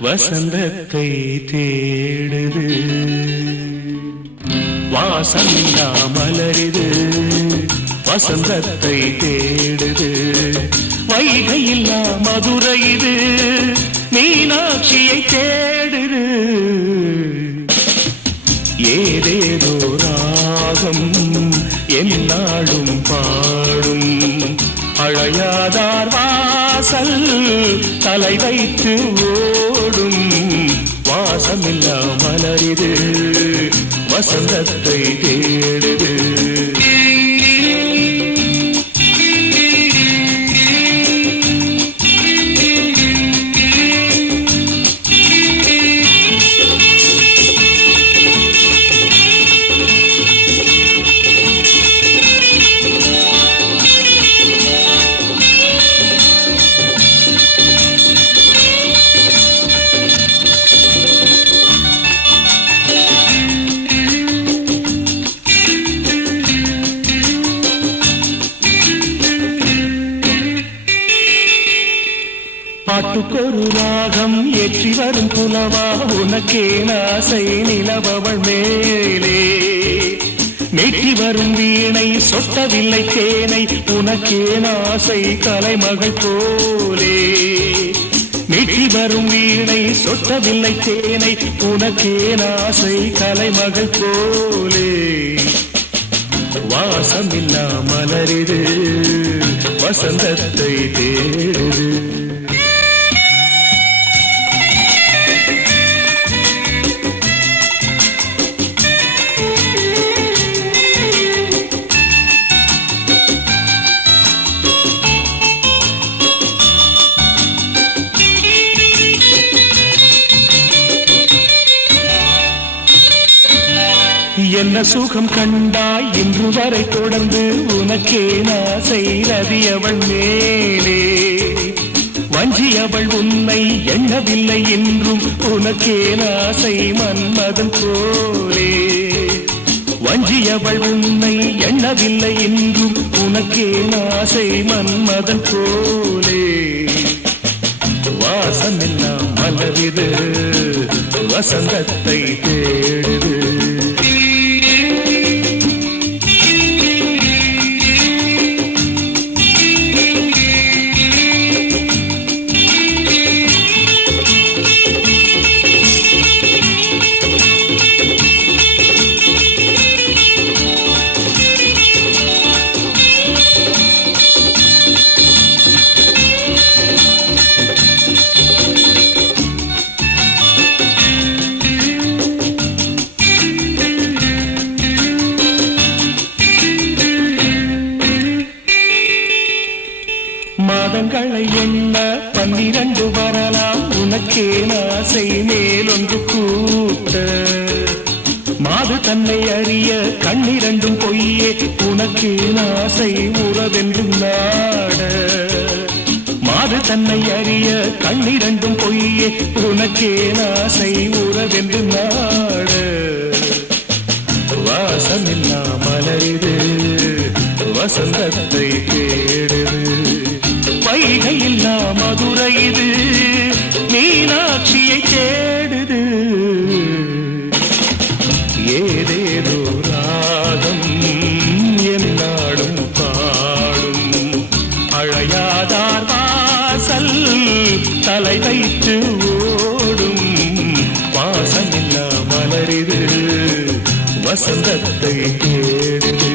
வசந்தத்தை தேடுது வாசமில்லா மலருது வசந்தத்தை தேடுது வைகையில்லா மதுரை இது மீனாட்சியை தேடுது ஏதேதோ ராகம் என்னாலும் பாடும் அழையாதார் வாசல் தலை வைத்து ஓடும் வாசமில்லா மலரிது வசந்தத்தை தேடுது பாட்டுக்கொரு ராகம் ஏற்றி வரும் புலவா உனக்கே ஆசை நிலவவள் மேலே மேற்றி வரும் வீணை சொட்டவில்லை தேனை உனக்கே ஆசை கலைமகள் போலே மேற்றி வரும் வீணை சொட்டவில்லை தேனை உனக்கே ஆசை கலைமகள் போலே வாசமில்லா மலரிது வசந்தத்தை தேடுது என்ன சுகம் கண்டாய் இன்று வரை தொடர்ந்து உனக்கே ஆசை ரதியவள் மேலே வஞ்சியவள் உன்னை எண்ணவில்லை என்றும் உனக்கே ஆசை மன்மதன் போலே வஞ்சியவள் உன்னை எண்ணவில்லை என்றும் உனக்கே ஆசை மன்மதன் போலே வாசமெல்லாம் மலரிது வசந்தத்தை தேடுது மாதங்களை எண்ண 12 வரலாம் உனக்கே ஆசை மேலொன்று கூட்ட மாது தன்னை அறிய கண்ணிரண்டும் பொய்யே உனக்கே ஆசை உறவென்றும் நாட மாது தன்னை அறிய கண்ணிரண்டும் பொய்யே உனக்கே ஆசை உறவென்று நாட வாசமில்லா மலரிது வசந்தத்தை தேடுது வைகையில்லா மதுரை இது மீனாட்சியை தேடுது ஏதேதோ ராகம் என்னாடும் பாடும் அழையாதார் வாசல் தலை வைத்து ஓடும் வாசமில்லா மலரிது வசந்தத்தை தேடுது